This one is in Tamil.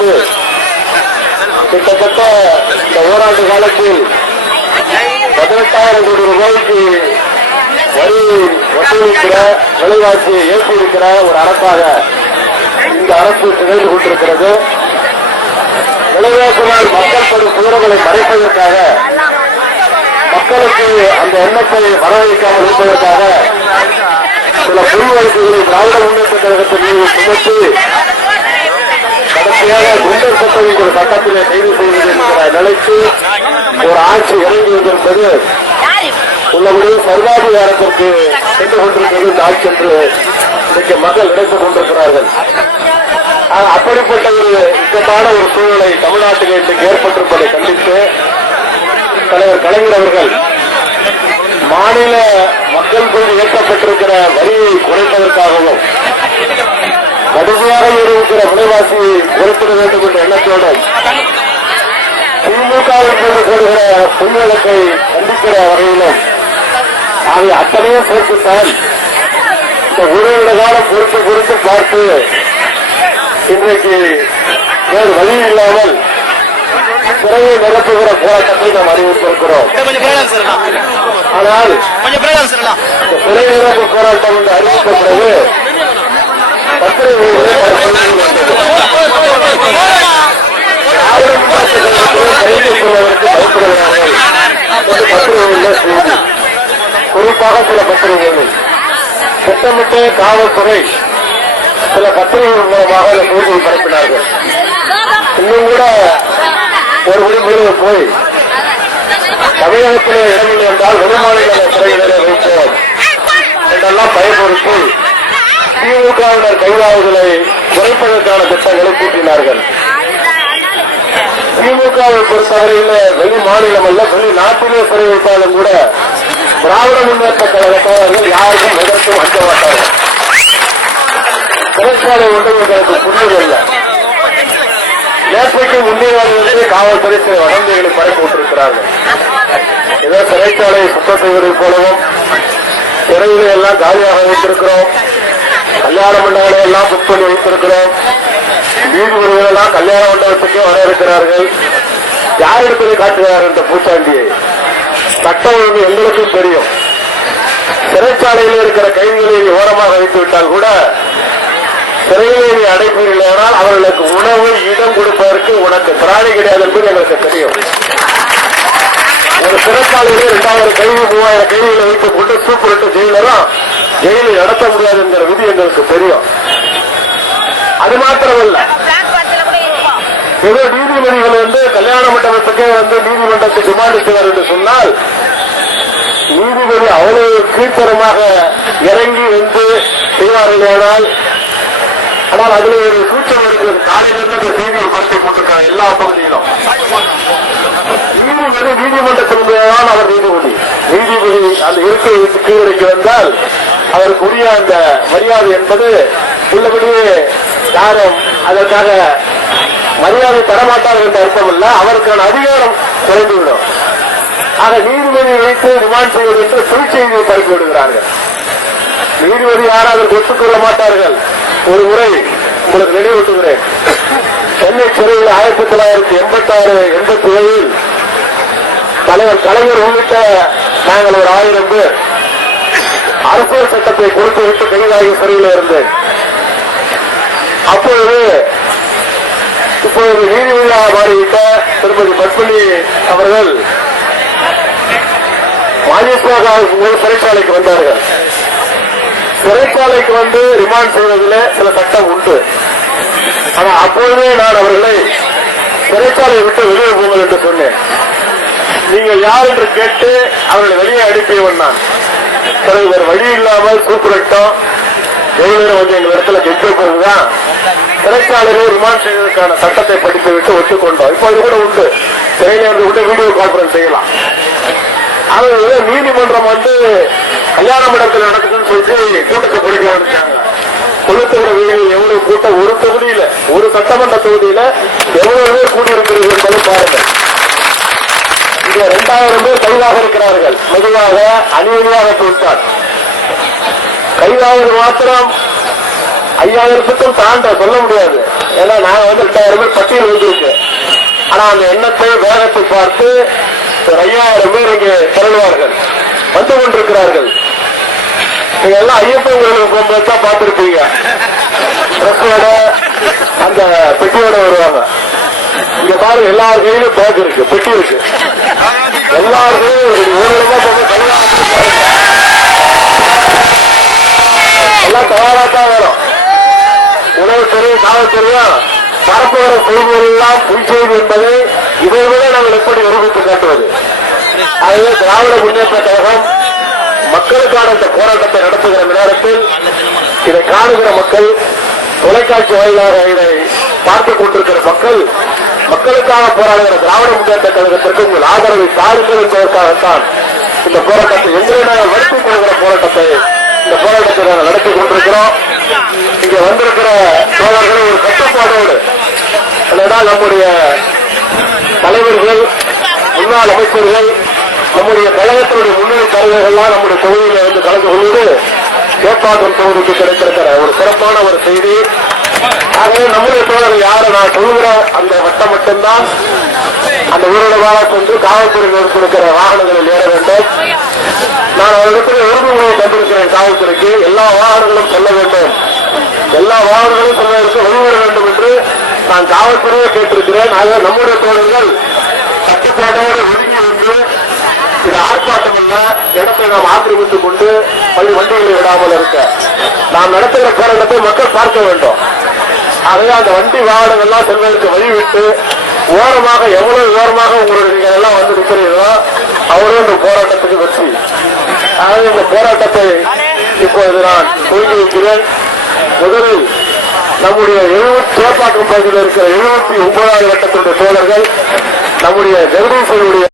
வைத்து கிட்டத்தட்ட இந்த ஓராண்டு காலத்தில் பதினெட்டாயிரம் கோடி ரூபாய்க்கு வரி வசூலிக்கிற விலைவாசியை ஏற்றி இருக்கிற ஒரு அரசாக இந்த அரசு திகழ்ந்து கொண்டிருக்கிறது. விலைவாசினால் மக்கள் படும் துயரங்களை மறைப்பதற்காக மக்களுக்கு அந்த எண்ணத்தை வரவழைக்காமல் இருப்பதற்காக சில பொய் வழக்குகளை திராவிட முன்னேற்ற கழகத்தின் மீது சுமத்தி கடைசியாக குண்டர் சட்டம் ஒரு சட்டத்திலே கைது செய்வது என்கிற நிலைக்கு ஒரு ஆட்சி இறங்கி வந்திருப்பது உள்ளபடி சர்வாதிகாரத்திற்கு சென்று கொண்டிருக்கிறது இந்த ஆட்சி என்று இன்றைக்கு மக்கள் நினைத்துக் கொண்டிருக்கிறார்கள். அப்படிப்பட்ட ஒரு இக்கட்டான ஒரு சூழ்நிலை தமிழ்நாட்டில் இன்றைக்கு ஏற்பட்டிருப்பதை கண்டித்து தலைவர் கலைஞர் அவர்கள் மாநில மக்கள் மீது ஏற்றப்பட்டிருக்கிற வரியை குறைப்பதற்காகவும் கடுமையாக இருக்கிற விலைவாசியை குறைத்திட வேண்டும் என்ற எண்ணத்தோடு திமுகவின் மீது போடுகிற பொய்வழக்கை கண்டிக்கிற வகையிலும் அதை அத்தனையும் சேர்த்துத்தான் இந்த ஒரு வருட காலம் பொறுத்து பொறுத்து பார்த்து இன்றைக்கு வேறு வழி இல்லாமல் சிறையை நிரப்புகிற போராட்டத்தை நாம் அறிவித்திருக்கிறோம். ஆனால் கொஞ்சம் சிறை நிரப்பு போராட்டம் என்று அறிவித்த பிறகு குறிப்பாக சில பத்திரிகைகளில் திட்டமிட்டு காவல்துறை சில பத்திரிகைகள் மூலமாக செய்தியை பரப்பினார்கள் இன்னும் கூட ஒரு விடுமுறை போய் தமிழகத்திலே இடமில்லை என்றால் வெளிமாநில துறையினரை வைப்போம் என்றெல்லாம் பயமுறுத்தி திமுகவினர் கைதாவுகளை குறைப்பதற்கான திட்டங்களை கூட்டினார்கள். திமுகவை பொறுத்தவரையில் வெளி மாநிலம் அல்ல வெளி நாட்டிலே சிறை கூட திராவிட முன்னேற்ற கழகத்தவர்கள் யாருக்கும் எதற்கும் அஞ்ச மாட்டார்கள். சிறைச்சாலை ஒன்று எங்களுக்கு புரியவில்லை நேற்றைக்கு முன்னேறிலிருந்து காவல்துறை சில வதந்திகளை பரப்பி விட்டிருக்கிறார்கள் ஏதோ சிறைச்சாலை சுத்தம் செய்வதைப் போலவும் சிறைகளை எல்லாம் காலியாக வைத்திருக்கிறோம். கல்யாண மண்டபங்களை எல்லாம் புக் பண்ணி வைத்திருக்கிறோம். நீதிபதிகள் எல்லாம் கல்யாண மண்டபத்துக்கே வர இருக்கிறார்கள். யார் இடத்துல காட்டுகிறார் இந்த பூச்சாண்டியை சட்டம் ஒழுங்கு எங்களுக்கும் தெரியும். சிறைச்சாலையில் இருக்கிற கைதிகளை ஓரமாக வைத்து விட்டால் கூட சிறையிலேயே நீ அடைப்பீர்களானால் அவர்களுக்கு உணவு இடம் கொடுப்பதற்கு உனக்கு பிராணி கிடையாது என்பது எங்களுக்கு தெரியும். ஒரு சிறைச்சாலையிலே இரண்டாயிரம் கைதி மூவாயிரம் கைதிகளை வைத்துக் கொண்டு சூப்பரிட்டு ஜெயிலரும் ஜெயிலை நடத்த முடியாது என்கிற விதி எங்களுக்கு தெரியும். அது மாத்திரமல்ல. பொது நீதிபதிகள் வந்து கல்யாண மண்டபத்துக்கே வந்து நீதிமன்றத்தை டிமாண்ட் என்று சொன்னால் நீதிபதி அவ்வளவு கீழ்த்தரமாக இறங்கி வந்து செய்வார்கள் ஆனால் ஆனால் அதுல ஒரு கூச்சம் இருக்கிறது. காலையிலிருந்து அந்த செய்தியை பரப்பி போட்டிருக்காங்க எல்லா பகுதியிலும். நீதிபதி நீதிமன்றத்தில்தான் அவர் நீதிபதி நீதிபதி அந்த இருக்கை விட்டு வந்தால் அவருக்குரிய அந்த மரியாதை என்பது உள்ளபடியே யாரும் அதற்காக மரியாதை தரமாட்டார்கள் என்ற அர்த்தம் அல்ல அவருக்கான அதிகாரம் குறைந்துவிடும். ஆக நீதிபதி வைத்து ரிமாண்ட் செய்வது என்று பொய் பரப்பி விடுகிறார்கள். நீதிபதி யாரும் அதற்கு ஒத்துக்கொள்ள மாட்டார்கள். ஒரு முறை உங்களுக்கு நினைவூட்டுகிறேன். சென்னை சிறையில் ஆயிரத்தி தொள்ளாயிரத்தி எண்பத்தி ஆறு எண்பத்தி ஏழில் தலைவர் கலைஞர் உள்ளிட்ட நாங்கள் ஒரு ஆயிரம் பேர் அரசியல் சட்டத்தை கொடுத்து விட்டு கைதாகி சிறையில் இருந்தேன். அப்பொழுது இப்பொழுது நீதிபதியாக மாறிவிட்ட திருமதி பத்மினி அவர்கள் மாஜிஸ்ட்ராக சிறைச்சாலைக்கு வந்தார்கள். சிறைச்சாலைக்கு வந்து ரிமாண்ட் செய்வதில் சில சட்டம் உண்டு. ஆனா அப்பொழுதே நான் அவர்களை சிறைச்சாலையை விட்டு வெளியே போங்கள் என்று சொன்னேன். நீங்கள் யார் என்று கேட்டு அவர்களை வெளியே அனுப்பியவன் நான். பிறகு வழி இல்லாமல் கூப்பிடட்டும். எவ்வளவு நேரம் வந்து எங்கள் இடத்துல கெட்டு போதுதான் சிறைச்சாலையிலே ரிமாண்ட் செய்வதற்கான சட்டத்தை படித்து விட்டு ஒத்துக்கொண்டோம். இப்போ அது கூட உண்டு. சிறையில இருந்து கூட வீடியோ கான்பரன்ஸ் செய்யலாம். அது நீதிமன்றம் வந்து கல்யாண இடத்துல நடக்குதுன்னு சொல்லிட்டு கூட்டத்தை பிடிக்க வந்துட்டாங்க கொளுத்துகிற வீடு எவ்வளவு கூட்டம்? ஒரு தொகுதியில ஒரு சட்டமன்ற தொகுதியில எவ்வளவு பேர் கூடியிருக்கிறது என்பதை இங்க இரண்டாயிரம் பேர் கைதாக இருக்கிறார்கள். மெதுவாக அணியாக தோற்றார். கைதாவது மாத்திரம் ஐயாயிரத்துக்கும் தாண்ட சொல்ல முடியாது. ஏன்னா நாங்க வந்து ரெண்டாயிரம் பேர் பட்டியல் வந்திருக்கு. ஆனா அந்த எண்ணத்தை வேகத்தை பார்த்து ஒரு ஐயாயிரம் பேர் இங்கே திரளுவார்கள். வந்து கொண்டிருக்கிறார்கள். நீங்க எல்லாம் ஐயப்பன் கோயிலுக்கு போகும்போது தான் பார்த்திருப்பீங்க. ட்ரெஸ்ஸோட அந்த பெட்டியோட வருவாங்க. இங்க பாரு எல்லார் கையிலும் பேக் இருக்கு பெட்டி இருக்கு. எல்லார் கையிலும் ஒரு ஊர்வலமா எல்லாம் தயாரா தான் வரும் உணவுத்துறை காவல்துறையும் பரப்புகிற செய்திகள் எல்லாம் பொய் செய்தி என்பதை இதை விட நாங்கள் எப்படி நிரூபித்து காட்டுவது? ஆகவே திராவிட முன்னேற்ற கழகம் மக்களுக்கான இந்த போராட்டத்தை நடத்துகிற நேரத்தில் இதை காணுகிற மக்கள் தொலைக்காட்சி வாயிலாக இதை பார்த்துக் கொண்டிருக்கிற மக்கள் மக்களுக்காக போராடுகிற திராவிட முன்னேற்ற கழகத்திற்கு உங்கள் ஆதரவை தாருங்கள் என்பதற்காகத்தான் இந்த போராட்டத்தை எங்களை நாங்கள் நடத்திக் கொள்கிற போராட்டத்தை இந்த போராட்டத்தை நாங்கள் நடத்தி கொண்டிருக்கிறோம். இங்க வந்திருக்கிற தோழர்கள் ஒரு கட்டுப்பாடோடு ஏனென்றால் நம்முடைய தலைவர்கள் முன்னாள் அமைச்சர்கள் நம்முடைய கழகத்தினுடைய முன்னணி தலைவர்கள்லாம் நம்முடைய தொகுதியில வந்து கலந்து கொள்வது கேப்பாக்கம் தொகுதிக்கு கிடைத்திருக்கிற ஒரு சிறப்பான ஒரு செய்தி. ஆகவே நம்முடைய தோழர் யாரை? நான் சொல்லுகிற அந்த வட்டம் மட்டும்தான். அந்த ஊரடங்காக கொண்டு காவல்துறை கொடுக்கிற வாகனங்களில் ஏற வேண்டும். நான் அவரிடத்தில் உறுதிமொழியை தந்திருக்கிறேன் காவல்துறைக்கு. எல்லா வாகனங்களும் செல்ல வேண்டும். எல்லா வாகனங்களும் செல்வதற்கு வழிவிட வேண்டும் என்று நான் காவல்துறையை கேட்டிருக்கிறேன். ஆக நம்முடைய தோழர்கள் கட்டுப்பாட்டோடு இது ஆர்ப்பாட்டம் அல்ல இடத்தை நாம் ஆக்கிரமித்துக் கொண்டு பள்ளி வண்டிகளை விடாமல் இருக்க. நாம் நடத்துகிற போராட்டத்தை மக்கள் பார்க்க வேண்டும். ஆகவே அந்த வண்டி வாகனங்கள்லாம் செல்வதற்கு வழிவிட்டு ஓரமாக எவ்வளவு ஓரமாக உங்களுடைய நீங்கள் எல்லாம் வந்து நிற்கிறீர்களோ அவரும் இந்த போராட்டத்துக்கு வெற்றி. ஆகவே இந்த போராட்டத்தை இப்பொழுது நான் துவங்கி வைக்கிறேன் முதலில் நம்முடைய எழுபத்தி சேப்பாக்கம் பகுதியில் இருக்கிற எழுபத்தி ஒன்பதாவது வட்டத்தினுடைய தோழர்கள் நம்முடைய ஜெகதீசனுடைய